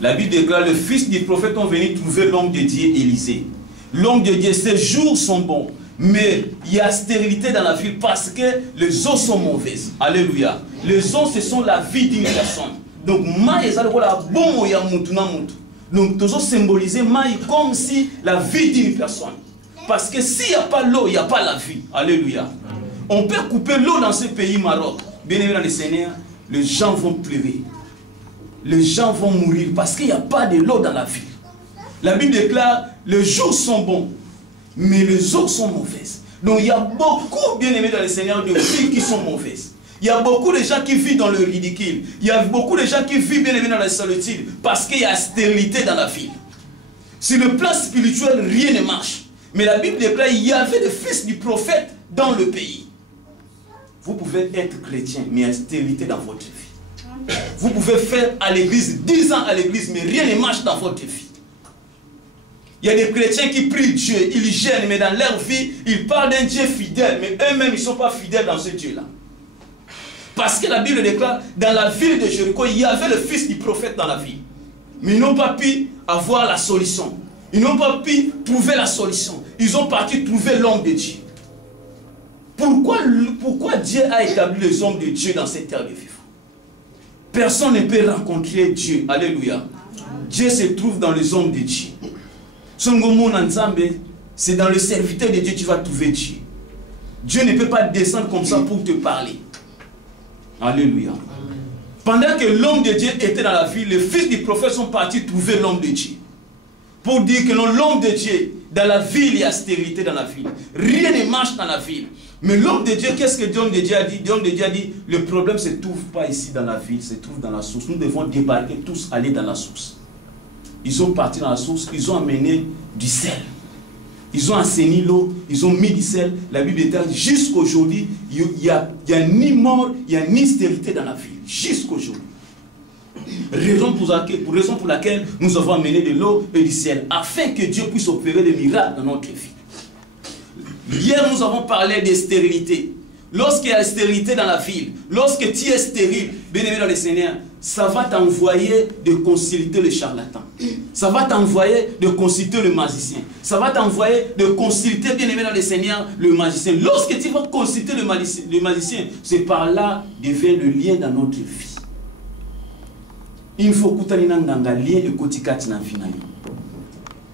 La Bible déclare, le fils du prophète ont venu trouver l'homme de Dieu, Élisée. L'homme de Dieu, ses jours sont bons, mais il y a stérilité dans la ville parce que les eaux sont mauvaises. Alléluia. Les eaux, ce sont la vie d'une personne. Donc, maï, ça bon ya mutu na mutu. Donc, toujours symboliser maï comme si la vie d'une personne. Parce que s'il n'y a pas l'eau, il n'y a pas la vie. Alléluia. On peut couper l'eau dans ce pays Maroc. Bien évidemment, le Seigneur, les gens vont pleurer. Les gens vont mourir parce qu'il n'y a pas de l'eau dans la ville. La Bible déclare, les jours sont bons, mais les eaux sont mauvaises. Donc il y a beaucoup, bien aimés dans le Seigneur, de vies qui sont mauvaises. Il y a beaucoup de gens qui vivent dans le ridicule. Il y a beaucoup de gens qui vivent, bien aimés, dans la solitude parce qu'il y a stérilité dans la ville. Sur le plan spirituel, rien ne marche. Mais la Bible déclare, il y avait des fils du prophète dans le pays. Vous pouvez être chrétien, mais il y a stérilité dans votre vie. Vous pouvez faire à l'église, 10 ans à l'église, mais rien ne marche dans votre vie. Il y a des chrétiens qui prient Dieu, ils gênent, mais dans leur vie, ils parlent d'un Dieu fidèle, mais eux-mêmes, ils ne sont pas fidèles dans ce Dieu-là. Parce que la Bible déclare, dans la ville de Jéricho, il y avait le fils du prophète dans la ville. Mais ils n'ont pas pu avoir la solution. Ils n'ont pas pu trouver la solution. Ils ont parti trouver l'homme de Dieu. Pourquoi Dieu a établi les hommes de Dieu dans cette terre de vivant? Personne ne peut rencontrer Dieu. Alléluia. Dieu se trouve dans les hommes de Dieu. C'est dans le serviteur de Dieu que tu vas trouver Dieu. Dieu ne peut pas descendre comme ça pour te parler. Alléluia. Pendant que l'homme de Dieu était dans la ville, les fils du prophète sont partis trouver l'homme de Dieu. Pour dire que l'homme de Dieu, dans la ville, il y a stérilité dans la ville. Rien ne marche dans la ville. Mais l'homme de Dieu, qu'est-ce que l'homme de Dieu a dit? L'homme de Dieu a dit, le problème ne se trouve pas ici dans la ville, se trouve dans la source. Nous devons débarquer tous, aller dans la source. Ils sont partis dans la source, ils ont amené du sel. Ils ont assaini l'eau, ils ont mis du sel. La Bible dit, jusqu'aujourd'hui, il n'y a ni mort, il n'y a ni stérilité dans la ville. Jusqu'aujourd'hui. Raison pour laquelle nous avons amené de l'eau et du sel, afin que Dieu puisse opérer des miracles dans notre vie. Hier, nous avons parlé de stérilité. Lorsqu'il y a stérilité dans la ville, lorsque tu es stérile, bien aimé dans le Seigneur, ça va t'envoyer de consulter le charlatan. Ça va t'envoyer de consulter le magicien. Ça va t'envoyer de consulter, bien aimé dans le Seigneur, le magicien. Lorsque tu vas consulter le magicien, c'est par là devient le lien dans notre vie. Il faut que tu aies un lien et que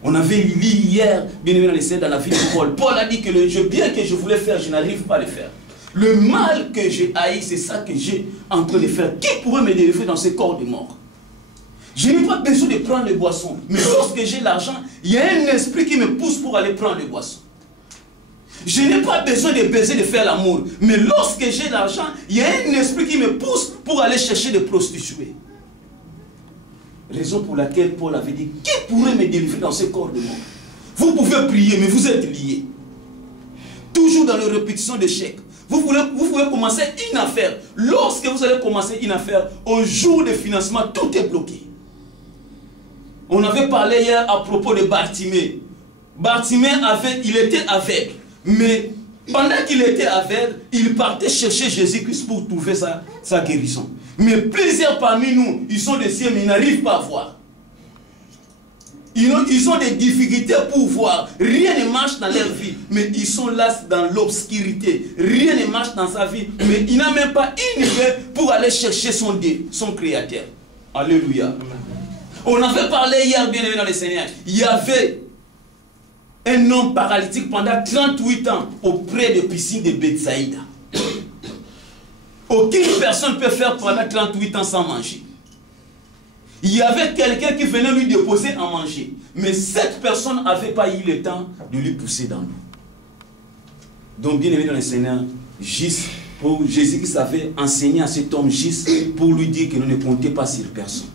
on avait lu hier, bien aimé dans le Seigneur, dans la vie de Paul. Paul a dit que le bien que je voulais faire, je n'arrive pas à le faire. Le mal que j'ai haï, c'est ça que j'ai en train de faire. Qui pourrait me délivrer dans ce corps de mort? Je n'ai pas besoin de prendre les boissons. Mais lorsque j'ai l'argent, il y a un esprit qui me pousse pour aller prendre les boissons. Je n'ai pas besoin de baiser, de faire l'amour. Mais lorsque j'ai l'argent, il y a un esprit qui me pousse pour aller chercher des prostituées. Raison pour laquelle Paul avait dit, qui pourrait me délivrer dans ce corps de mort? Vous pouvez prier, mais vous êtes liés. Toujours dans la répétition d'échecs. Vous pouvez commencer une affaire. Lorsque vous allez commencer une affaire, au jour de financement, tout est bloqué. On avait parlé hier à propos de Bartimée. Bartimée, il était aveugle. Mais pendant qu'il était aveugle, il partait chercher Jésus-Christ pour trouver sa guérison. Mais plusieurs parmi nous, ils sont des cieux, mais ils n'arrivent pas à voir. Ils ont des difficultés pour voir. Rien ne marche dans leur vie, mais ils sont là dans l'obscurité. Rien ne marche dans sa vie, mais il n'a même pas une idée pour aller chercher son Dieu, son Créateur. Alléluia. On avait parlé hier, bien aimé dans le Seigneur. Il y avait un homme paralytique pendant 38 ans auprès de piscine de Bethsaïda. Aucune personne ne peut faire pendant 38 ans sans manger. Il y avait quelqu'un qui venait lui déposer à manger. Mais cette personne n'avait pas eu le temps de lui pousser dans l'eau. Donc, bien aimé dans le Seigneur, Jésus-Christ avait enseigné à cet homme juste pour lui dire qu'il ne comptait pas sur personne.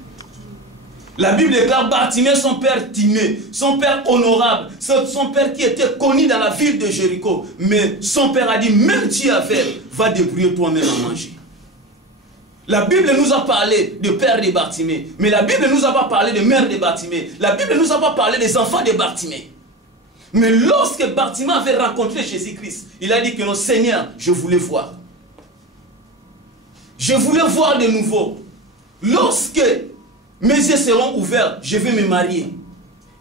La Bible déclare Bartimée, son père Timée, son père honorable, son père qui était connu dans la ville de Jéricho. Mais son père a dit, même tu es aveugle, va débrouiller toi-même à manger. La Bible nous a parlé de père de Bartimée, mais la Bible ne nous a pas parlé de mère de Bartimée. La Bible ne nous a pas parlé des enfants de Bartimée. Mais lorsque Bartimée avait rencontré Jésus-Christ, il a dit que non, Seigneur, je voulais voir. Je voulais voir de nouveau. Lorsque Mes yeux seront ouverts, je vais me marier.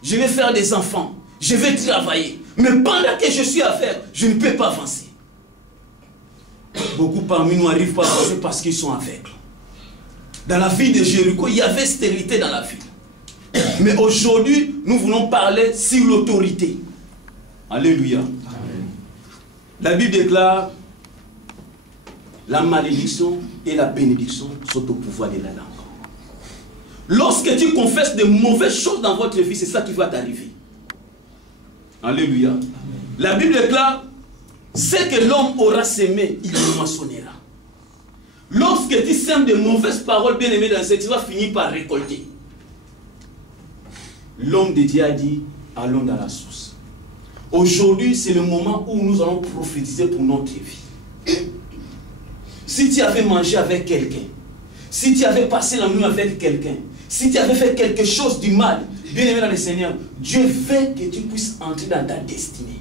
Je vais faire des enfants. Je vais travailler. Mais pendant que je suis à faire, je ne peux pas avancer. Beaucoup parmi nous n'arrivent pas à avancer parce qu'ils sont aveugles. Dans la ville de Jéricho, il y avait stérilité dans la ville. Mais aujourd'hui, nous voulons parler sur l'autorité. Alléluia. Amen. La Bible déclare: la malédiction et la bénédiction sont au pouvoir de la langue. Lorsque tu confesses de mauvaises choses dans votre vie, c'est ça qui va t'arriver. Alléluia. Amen. La Bible déclare: ce que l'homme aura sémé, il le moissonnera. Lorsque tu sèmes de mauvaises paroles, bien aimé dans ce, tu vas finir par récolter. L'homme de Dieu a dit: allons dans la source. Aujourd'hui, c'est le moment où nous allons prophétiser pour notre vie. Si tu avais mangé avec quelqu'un, si tu avais passé la nuit avec quelqu'un, si tu avais fait quelque chose du mal, bien aimé dans le Seigneur, Dieu veut que tu puisses entrer dans ta destinée.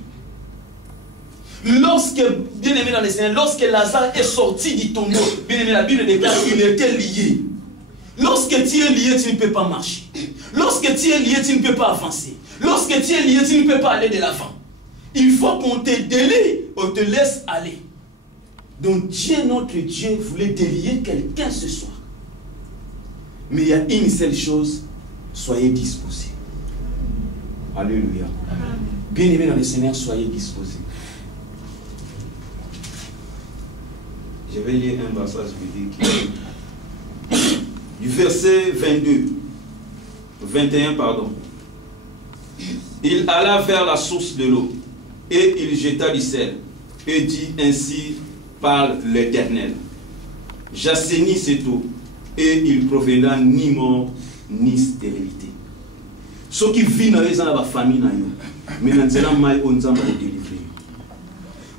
Lorsque, bien aimé dans le Seigneur, lorsque Lazare est sorti du tombeau, bien aimé, la Bible déclare qu'il était lié. Lorsque tu es lié, tu ne peux pas marcher. Lorsque tu es lié, tu ne peux pas avancer. Lorsque tu es lié, tu ne peux pas aller de l'avant. Il faut qu'on te délie, on te laisse aller. Donc Dieu, notre Dieu, voulait délier quelqu'un ce soir. Mais il y a une seule chose: soyez disposés. Alléluia. Bien aimé dans le Seigneur, soyez disposés. Je vais lire un passage biblique. Du verset 21, pardon. Il alla vers la source de l'eau, et il jeta du sel, et dit: ainsi parle l'Éternel. J'assainis cette eau, et il proviendra ni mort, ni stérilité. Ce qui vit dans la famille, mais dans la maille, on va délivrer.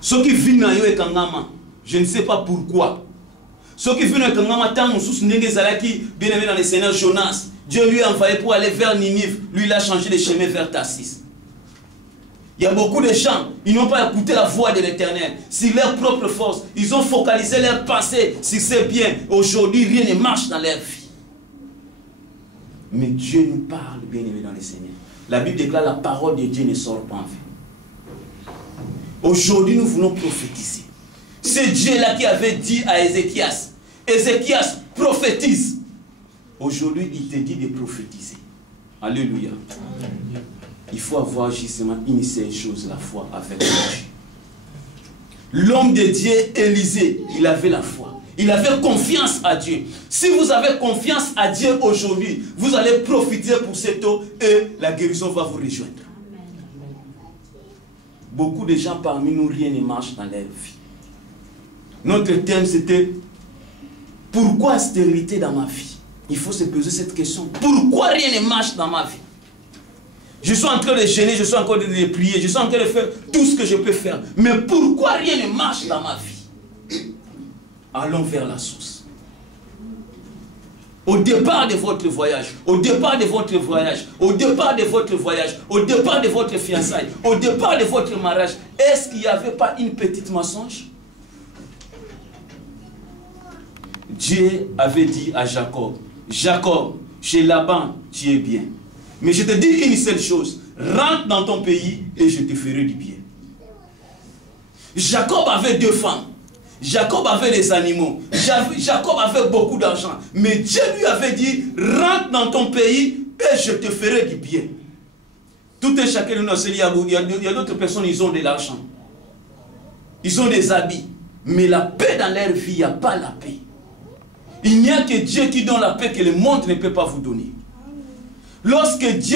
Ce qui vit dans la famille, je ne sais pas pourquoi. Ce qui vient de bien aimé dans le Seigneur Jonas, Dieu lui a envoyé pour aller vers Ninive. Lui, il a changé de chemin vers Tarsis. Il y a beaucoup de gens, ils n'ont pas écouté la voix de l'Éternel. Sur leur propre force, ils ont focalisé leur passé sur ses biens. Aujourd'hui, rien ne marche dans leur vie. Mais Dieu nous parle, bien aimé dans le Seigneur. La Bible déclare: la parole de Dieu ne sort pas en vain. Aujourd'hui, nous voulons prophétiser. C'est Dieu-là qui avait dit à Ézéchias: Ézéchias, prophétise. Aujourd'hui, il te dit de prophétiser. Alléluia. Il faut avoir justement une seule chose, la foi avec Dieu. L'homme de Dieu, Élisée, il avait la foi. Il avait confiance à Dieu. Si vous avez confiance à Dieu aujourd'hui, vous allez profiter pour cette eau et la guérison va vous rejoindre. Beaucoup de gens parmi nous, rien ne marche dans leur vie. Notre thème c'était: pourquoi stérilité dans ma vie? Il faut se poser cette question. Pourquoi rien ne marche dans ma vie? Je suis en train de gêner, je suis en train de prier, je suis en train de faire tout ce que je peux faire. Mais pourquoi rien ne marche dans ma vie? Allons vers la source. Au départ de votre voyage, au départ de votre voyage, au départ de votre voyage, au départ de votre fiançailles, au départ de votre mariage, est-ce qu'il n'y avait pas une petite mensonge? Dieu avait dit à Jacob: Jacob, chez Laban, tu es bien. Mais je te dis une seule chose: rentre dans ton pays et je te ferai du bien. Jacob avait 2 femmes. Jacob avait des animaux. Jacob avait beaucoup d'argent. Mais Dieu lui avait dit: rentre dans ton pays et je te ferai du bien. Tout un chacun de nous, il y a d'autres personnes, ils ont de l'argent. Ils ont des habits. Mais la paix dans leur vie, il n'y a pas la paix. Il n'y a que Dieu qui donne la paix que le monde ne peut pas vous donner. Lorsque Dieu